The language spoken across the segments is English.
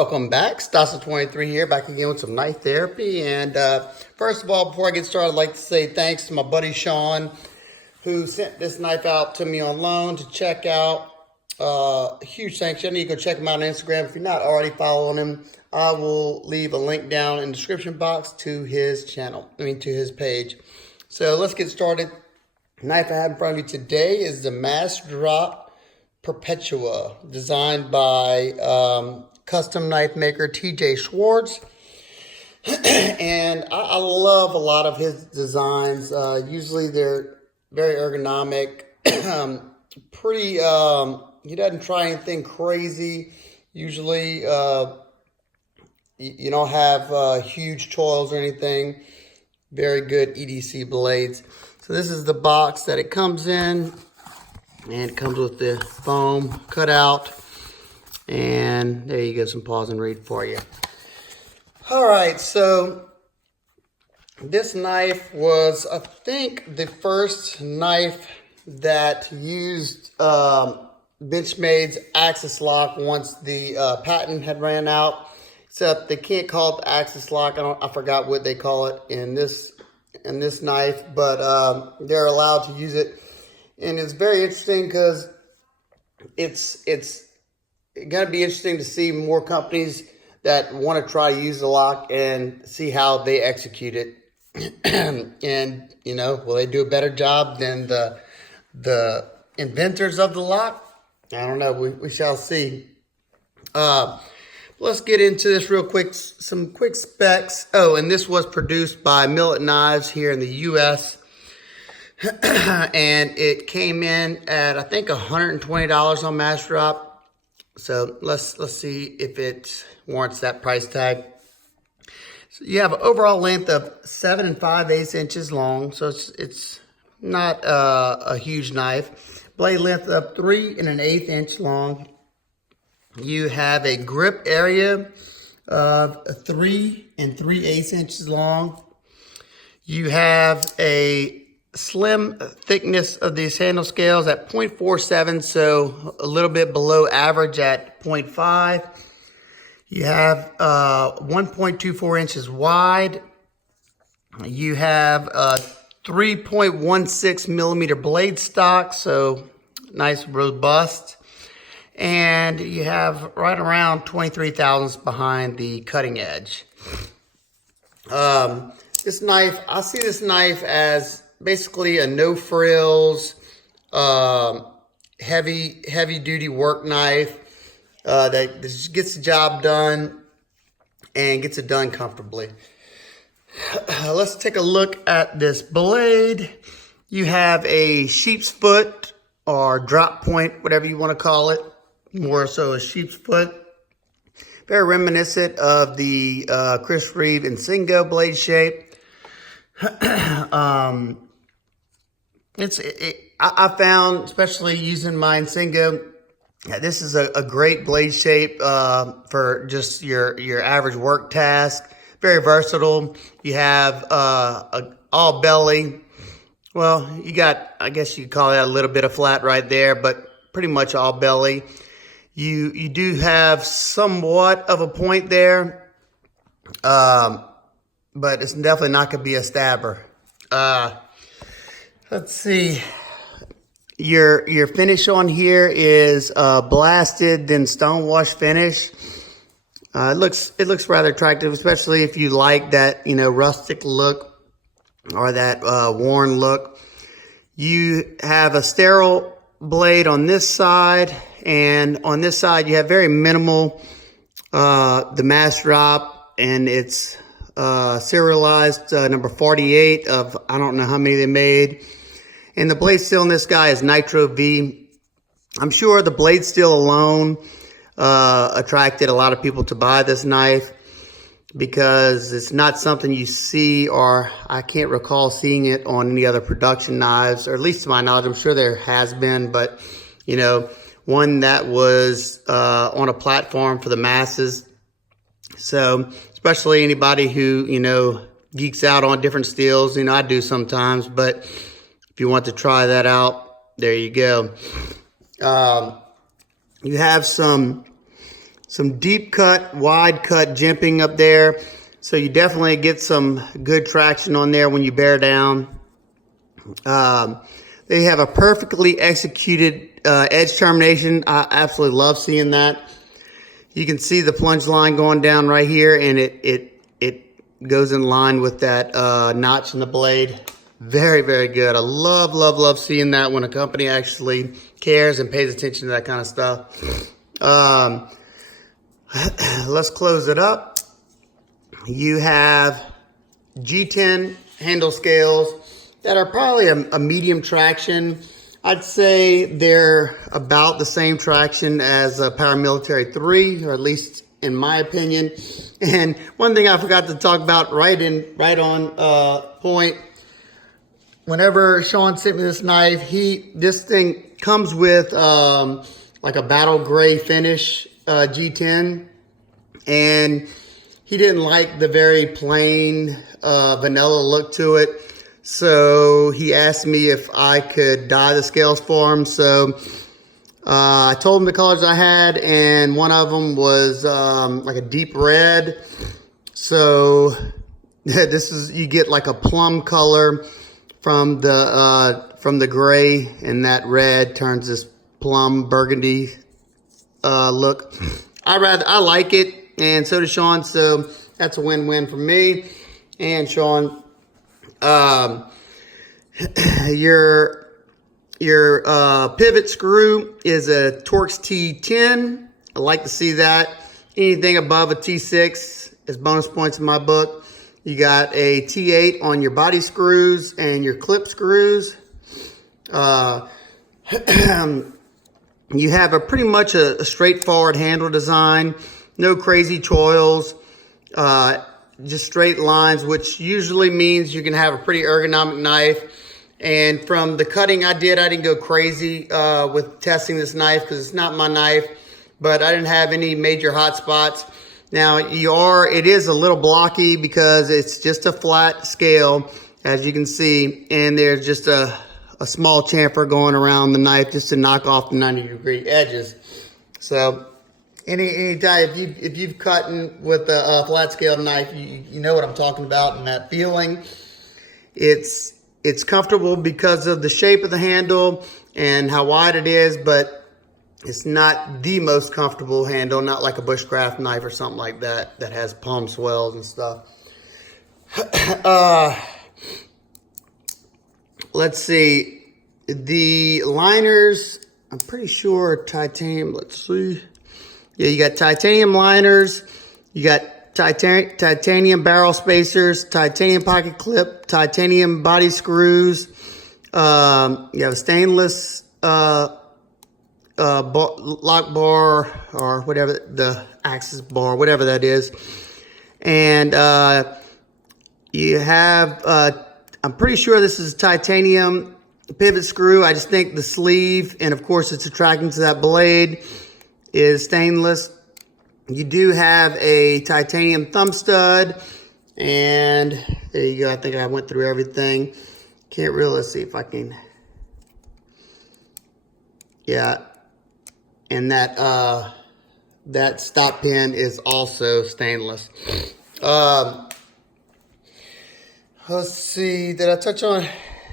Welcome back. Stasa23 here, back again with some knife therapy. And first of all, before I get started, I'd like to say thanks to my buddy Sean, who sent this knife out to me on loan to check out. Huge thanks. You need to go check him out on Instagram. If you're not already following him, I will leave a link down in the description box to his channel, to his page. So let's get started. The knife I have in front of you today is the MassDrop Perpetua, designed by custom knife maker TJ Schwarz. And I love a lot of his designs. Usually they're very ergonomic. Pretty, he doesn't try anything crazy. Usually you don't have huge toils or anything. Very good EDC blades. So this is the box that it comes in. And it comes with the foam cut out. And there you go, some pause and read for you. All right, so this knife was, I think, the first knife that used Benchmade's axis lock once the patent had ran out. Except they can't call it the axis lock. I forgot what they call it in this knife, but they're allowed to use it. And it's very interesting because it's going to be interesting to see more companies that want to try to use the lock and see how they execute it. And, you know, will they do a better job than the inventors of the lock? I don't know. We shall see. Let's get into this real quick. Some quick specs. Oh, and this was produced by Millet Knives here in the U.S., and it came in at, I think, $120 on MassDrop. So let's see if it warrants that price tag. So you have an overall length of 7 5/8 inches long. So it's not a huge knife. Blade length of 3 1/8 inch long. You have a grip area of 3 3/8 inches long. You have a slim thickness of these handle scales at 0.47, so a little bit below average at 0.5. You have 1.24 inches wide. You have 3.16 millimeter blade stock, so nice robust. And you have right around 23 thousandths behind the cutting edge. This knife, I see this knife as basically a no frills, heavy duty work knife that just gets the job done and gets it done comfortably. Let's take a look at this blade. You have a sheep's foot or drop point, whatever you want to call it. More so a sheep's foot. Very reminiscent of the Chris Reeve Insingo blade shape. I found, especially using my Insingo, this is a great blade shape for just your average work task. Very versatile. You have all belly. Well, you got, I guess you could call that a little bit of flat right there, but pretty much all belly. You do have somewhat of a point there, but it's definitely not going to be a stabber. Let's see. Your finish on here is blasted, then stonewash finish. It looks rather attractive, especially if you like that, rustic look or that worn look. You have a sterile blade on this side, and on this side you have very minimal the MassDrop, and it's serialized number 48 of I don't know how many they made. And the blade steel in this guy is Nitro V. I'm sure the blade steel alone attracted a lot of people to buy this knife because it's not something you see, or I can't recall seeing it on any other production knives, or at least to my knowledge. I'm sure there has been, but one that was on a platform for the masses. So especially anybody who geeks out on different steels, I do sometimes, but if you want to try that out, there you go. You have some some deep cut, wide cut jimping up there. So you definitely get some good traction on there when you bear down. They have a perfectly executed edge termination. I absolutely love seeing that. You can see the plunge line going down right here, and it goes in line with that notch in the blade. Very, very good. I love, love, love seeing that when a company actually cares and pays attention to that kind of stuff. Let's close it up. You have G10 handle scales that are probably a medium traction. I'd say they're about the same traction as a Paramilitary 3, or at least in my opinion. And one thing I forgot to talk about right on point. Whenever Sean sent me this knife, this thing comes with like a battle gray finish G10, and he didn't like the very plain vanilla look to it. So he asked me if I could dye the scales for him. So I told him the colors I had, and one of them was like a deep red. So you get like a plum color from the gray, and that red turns this plum burgundy look. I like it, and so does Sean. So that's a win-win for me and Sean. Your pivot screw is a Torx T10. I like to see that. Anything above a T6 is bonus points in my book. You got a T8 on your body screws and your clip screws. You have pretty much a straightforward handle design. No crazy choils. Just straight lines, which usually means you can have a pretty ergonomic knife. And from the cutting I didn't go crazy with testing this knife because it's not my knife, but I didn't have any major hot spots. Now it is a little blocky because it's just a flat scale, as you can see, and there's just a small chamfer going around the knife just to knock off the 90-degree edges. So any time if you've cut with a flat scale knife, you know what I'm talking about, and that feeling. It's comfortable because of the shape of the handle and how wide it is, but it's not the most comfortable handle, not like a bushcraft knife or something like that has palm swells and stuff. Let's see. The liners, I'm pretty sure titanium. Let's see. Yeah, you got titanium liners. You got titanium barrel spacers, titanium pocket clip, titanium body screws. You have a stainless lock bar, or whatever, the axis bar, whatever that is. And you have, I'm pretty sure this is titanium pivot screw. I just think the sleeve, and of course it's attracting to that blade, is stainless. You do have a titanium thumb stud, and there you go. I think I went through everything. Can't really, let's see if I can. Yeah, and that stop pin is also stainless. Let's see, did I touch on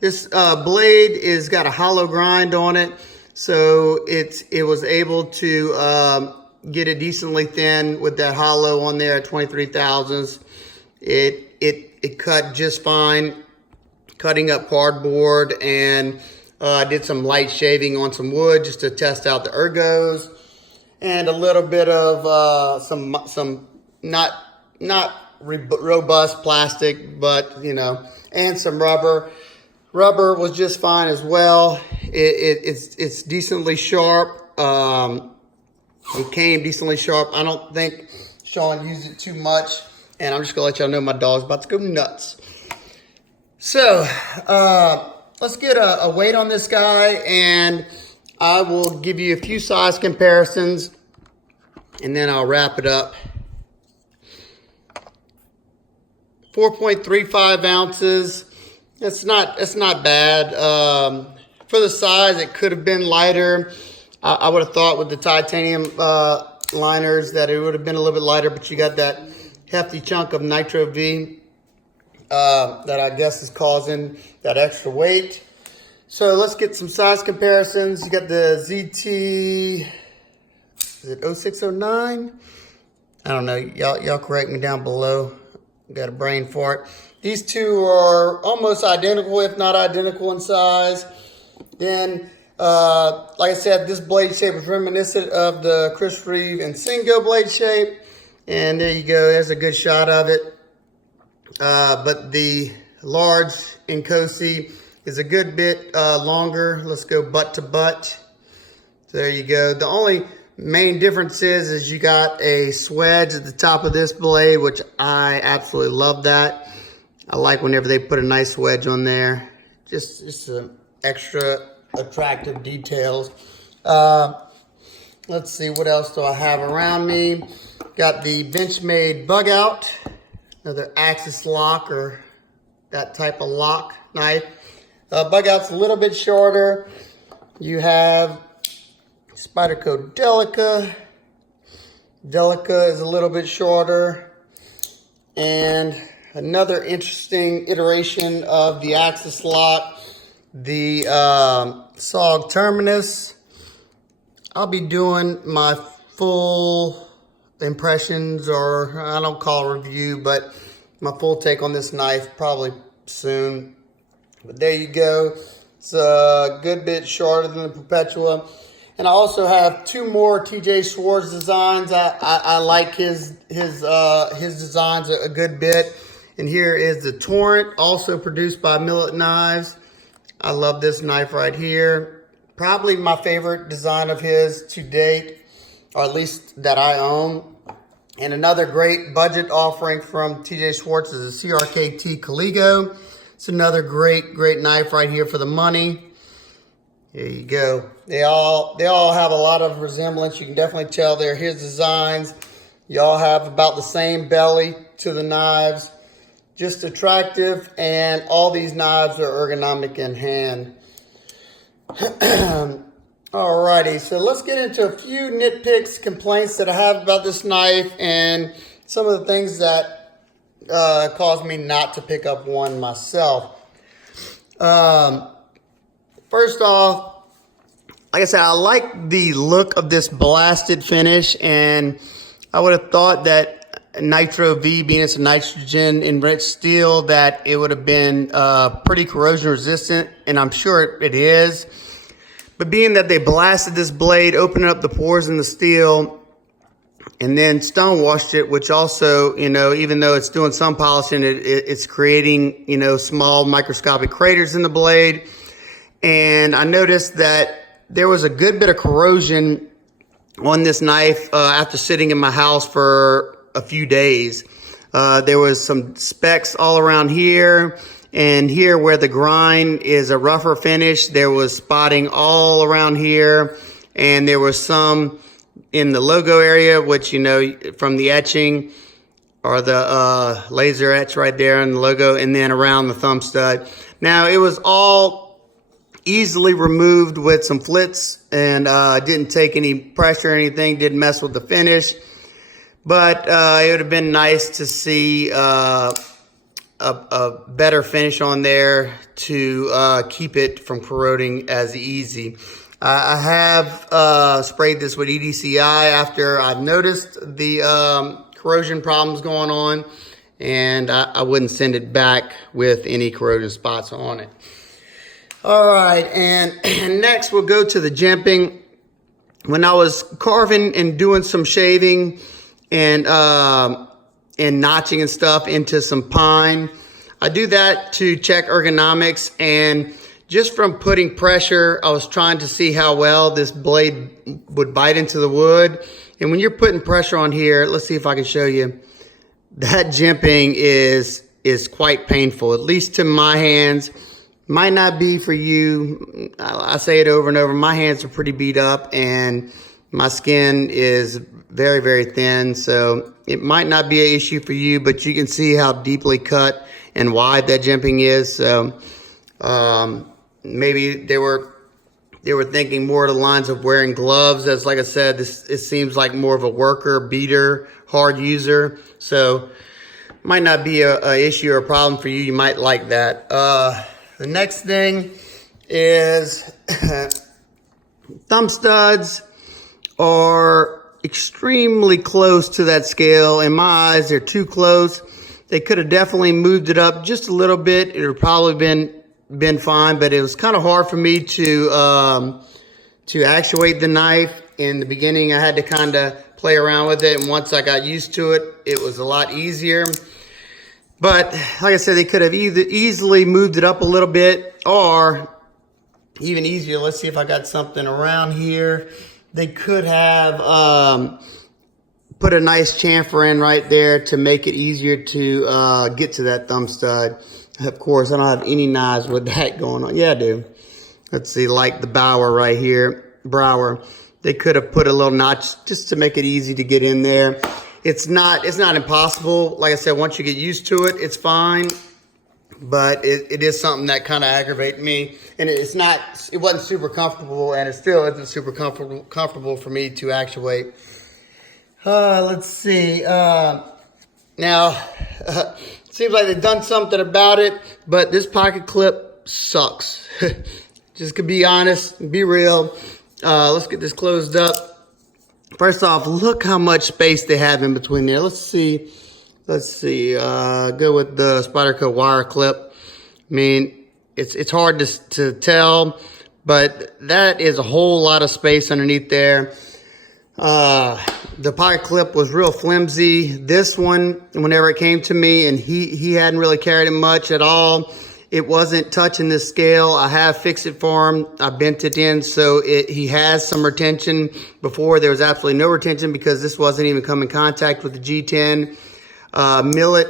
this? Blade is got a hollow grind on it, so it was able to get it decently thin with that hollow on there at 23 thousandths. It cut just fine, cutting up cardboard, and I did some light shaving on some wood just to test out the ergos, and a little bit of some not robust plastic, but you know, and some rubber. Rubber was just fine as well. It's decently sharp. It came decently sharp. I don't think Sean used it too much, and I'm just gonna let y'all know my dog's about to go nuts. So let's get a weight on this guy, and I will give you a few size comparisons, and then I'll wrap it up. 4.35 ounces. It's not bad. For the size, it could have been lighter. I would have thought with the titanium liners that it would have been a little bit lighter, but you got that hefty chunk of Nitro V that I guess is causing that extra weight. So let's get some size comparisons. You got the ZT, is it 0609? I don't know, y'all correct me down below. Got a brain fart. These two are almost identical, if not identical in size. Then, like I said, this blade shape is reminiscent of the Chris Reeve and Singo blade shape. And there you go, there's a good shot of it. But the large Inkosi is a good bit longer. Let's go butt to butt. So there you go. The only main difference is you got a swedge at the top of this blade, which I absolutely love that. I like whenever they put a nice wedge on there. Just some extra attractive details. Let's see, what else do I have around me? Got the Benchmade bug out, another axis lock or that type of lock knife. Bug out's a little bit shorter. You have Spyderco Delica. Delica is a little bit shorter. And another interesting iteration of the axis lock, the SOG Terminus. I'll be doing my full impressions, or I don't call it review, but my full take on this knife probably soon. But there you go. It's a good bit shorter than the Perpetua. And I also have two more TJ Schwarz designs. I like his designs a good bit. And here is the Torrent, also produced by Millet Knives. I love this knife right here. Probably my favorite design of his to date, or at least that I own. And another great budget offering from TJ Schwarz is the CRKT Caligo. It's another great knife right here for the money. There you go. They all have a lot of resemblance. You can definitely tell they're his designs. Y'all have about the same belly to the knives. Just attractive, and all these knives are ergonomic in hand. Alrighty, so let's get into a few nitpicks, complaints that I have about this knife, and some of the things that caused me not to pick up one myself. First off, like I said, I like the look of this blasted finish, and I would have thought that Nitro V, being it's a nitrogen enriched steel, that it would have been pretty corrosion resistant, and I'm sure it is. But being that they blasted this blade, opening up the pores in the steel, and then stone washed it, which also, you know, even though it's doing some polishing, it's creating, you know, small microscopic craters in the blade. And I noticed that there was a good bit of corrosion on this knife after sitting in my house for a few days. There was some specks all around here, and here where the grind is a rougher finish, there was spotting all around here, and there was some in the logo area, which, you know, from the etching or the laser etch right there in the logo, and then around the thumb stud. Now, it was all easily removed with some flits, and didn't take any pressure or anything, didn't mess with the finish. But it would have been nice to see a better finish on there to keep it from corroding as easy. I have sprayed this with EDCI after I've noticed the corrosion problems going on, and I wouldn't send it back with any corrosion spots on it. All right, and next we'll go to the jimping. When I was carving and doing some shaving and notching and stuff into some pine, I do that to check ergonomics, and just from putting pressure, I was trying to see how well this blade would bite into the wood. And when you're putting pressure on here, let's see if I can show you, that jimping is quite painful, at least to my hands. Might not be for you. I say it over and over. My hands are pretty beat up, and my skin is very, very thin. So it might not be an issue for you, but you can see how deeply cut and wide that jimping is. So maybe there were they were thinking more of the lines of wearing gloves. As like I said, it seems like more of a worker, beater, hard user. So might not be a issue or a problem for you. You might like that. The next thing is thumb studs are extremely close to that scale. In my eyes, they're too close. They could have definitely moved it up just a little bit. It would have probably been fine, but it was kind of hard for me to actuate the knife. In the beginning, I had to kind of play around with it, and once I got used to it, it was a lot easier. But like I said, they could have either easily moved it up a little bit, or even easier, let's see if I got something around here. They could have put a nice chamfer in right there to make it easier to get to that thumb stud. Of course, I don't have any knives with that going on. Yeah, I do. Let's see, like the Brower right here, Brower. They could have put a little notch just to make it easy to get in there. It's not impossible. Like I said, once you get used to it, it's fine. But it is something that kind of aggravates me. And it wasn't super comfortable, and it still isn't super comfortable for me to actuate. Let's see. Now, it seems like they've done something about it, but this pocket clip sucks. Just to be honest, be real. Let's get this closed up. First off, look how much space they have in between there. Let's see. Go with the Spyderco wire clip. I mean, it's hard to tell, but that is a whole lot of space underneath there. The pocket clip was real flimsy. This one, whenever it came to me, and he hadn't really carried it much at all. It wasn't touching the scale. I have fixed it for him. I bent it in so he has some retention. Before, there was absolutely no retention because this wasn't even come in contact with the G10. Millet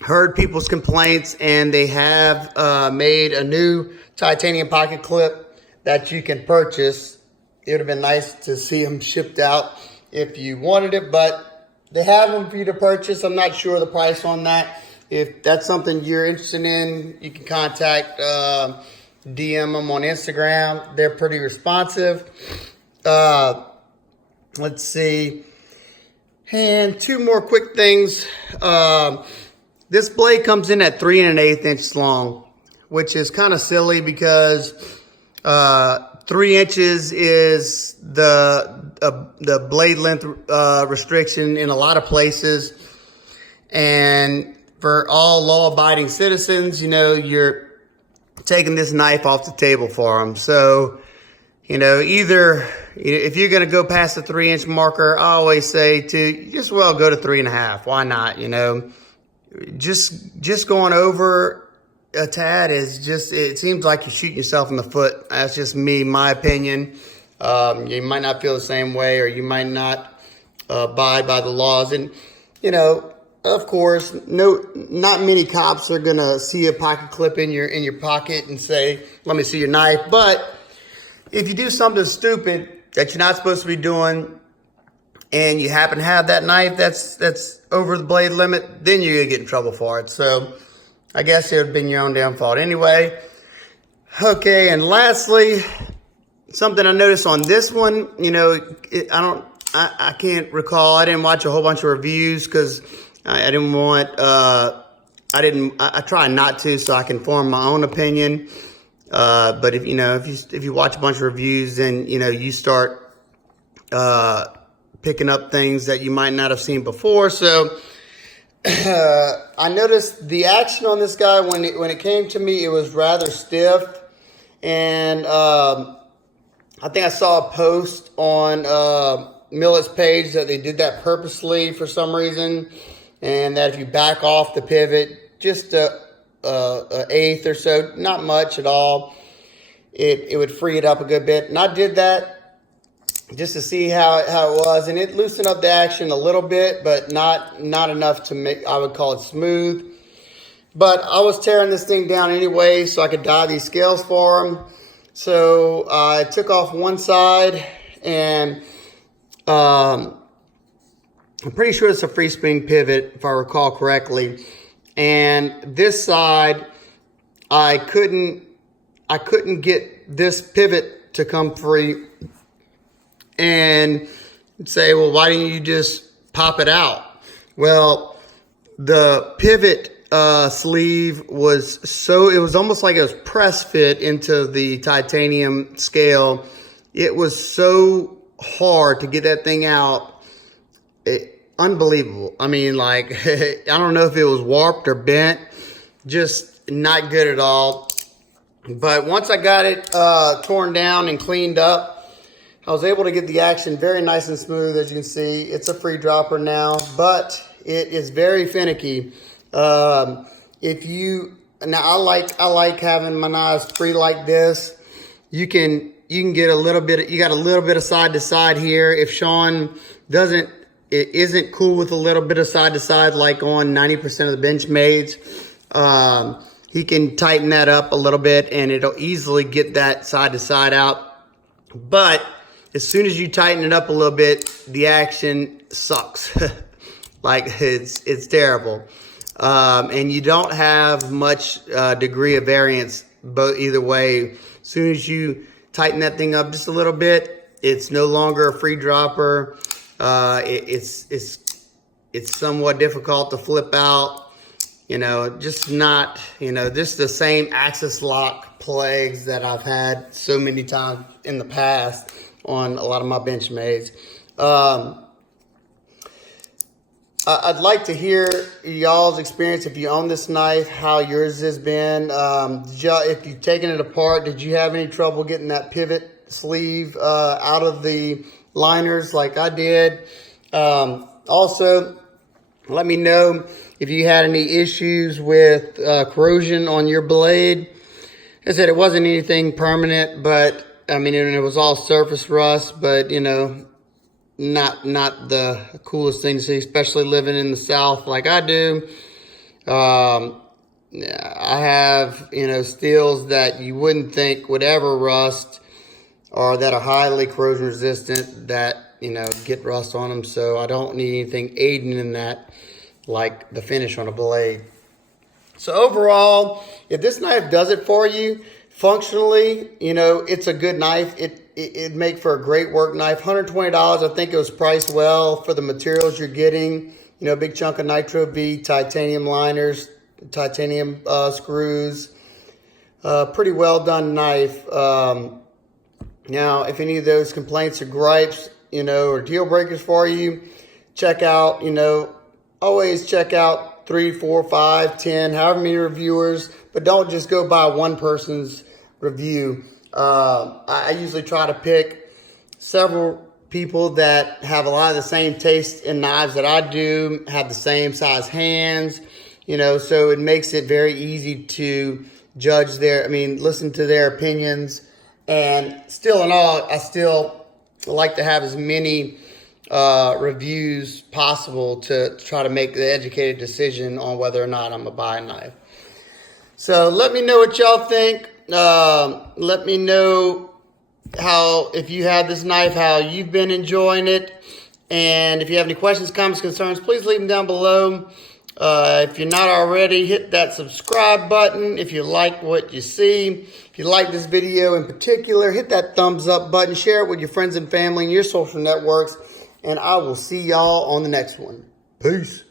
heard people's complaints, and they have made a new titanium pocket clip that you can purchase. It would have been nice to see them shipped out if you wanted it, but they have them for you to purchase. I'm not sure the price on that. If that's something you're interested in, you can contact, DM them on Instagram. They're pretty responsive. Let's see. And two more quick things. This blade comes in at 3 1/8 inches long, which is kind of silly because 3 inches is the blade length restriction in a lot of places. And for all law-abiding citizens, you know, you're taking this knife off the table for them. So, you know, either if you're going to go past the 3 inch marker, I always say to just well go to 3 1/2. Why not? You know, just going over a tad is just, it seems like you're shooting yourself in the foot. That's just me, my opinion. You might not feel the same way, or you might not abide by the laws. And, you know, of course, not many cops are gonna see a pocket clip in your pocket and say, "Let me see your knife." But if you do something stupid that you're not supposed to be doing, and you happen to have that knife that's over the blade limit, then you're gonna get in trouble for it. So I guess it would have been your own damn fault anyway. Okay, and lastly, something I noticed on this one, you know, I can't recall. I didn't watch a whole bunch of reviews because I didn't want, I try not to so I can form my own opinion. But if you watch a bunch of reviews, then, you know, you start, picking up things that you might not have seen before. So, I noticed the action on this guy when it came to me, it was rather stiff. And, I think I saw a post on, Millet's page that they did that purposely for some reason. And that if you back off the pivot just an eighth or so, not much at all, it would free it up a good bit. And I did that just to see how it was, and it loosened up the action a little bit, but not enough to make, I would call it smooth. But I was tearing this thing down anyway so I could dye these scales for them. So I took off one side, and I'm pretty sure it's a free spring pivot, if I recall correctly. And this side, I couldn't get this pivot to come free and say, well, why didn't you just pop it out? Well, the pivot sleeve was it was almost like it was press fit into the titanium scale. It was so hard to get that thing out. Unbelievable. I mean, like, I don't know if it was warped or bent, just not good at all. But once I got it torn down and cleaned up, I was able to get the action very nice and smooth. As you can see, it's a free dropper now, but it is very finicky. I like having my knives free like this. You can get a little bit. You got a little bit of side to side here. If Sean isn't cool with a little bit of side to side, like on 90% of the Benchmades, he can tighten that up a little bit, and it'll easily get that side to side out. But as soon as you tighten it up a little bit, the action sucks. Like, it's terrible. And you don't have much degree of variance either way. As soon as you tighten that thing up just a little bit, it's no longer a free dropper. It's somewhat difficult to flip out. Just not, just the same axis lock plagues that I've had so many times in the past on a lot of my Benchmades. I'd like to hear y'all's experience if you own this knife, how yours has been. If you've taken it apart, did you have any trouble getting that pivot sleeve out of the liners like I did? Also, let me know if you had any issues with corrosion on your blade. I said it wasn't anything permanent, but I mean, it was all surface rust, but not the coolest thing to see, especially living in the South like I do. I have, steels that you wouldn't think would ever rust, or that are highly corrosion resistant that, get rust on them. So I don't need anything aiding in that, like the finish on a blade. So overall, if this knife does it for you, functionally, it's a good knife. It'd make for a great work knife. $120, I think it was priced well for the materials you're getting. A big chunk of Nitro V, titanium liners, titanium screws. Pretty well done knife. Now, if any of those complaints or gripes, or deal breakers for you, check out, always check out 3, 4, 5, 10, however many reviewers, but don't just go by one person's review. I usually try to pick several people that have a lot of the same taste in knives that I do, have the same size hands, so it makes it very easy to judge listen to their opinions. And still in all, I still like to have as many reviews possible to try to make the educated decision on whether or not I'm gonna buy a knife. So let me know what y'all think. Let me know if you have this knife, how you've been enjoying it. And if you have any questions, comments, concerns, please leave them down below. If you're not already, hit that subscribe button if you like what you see. If you like this video in particular, hit that thumbs up button, share it with your friends and family and your social networks, and I will see y'all on the next one. Peace.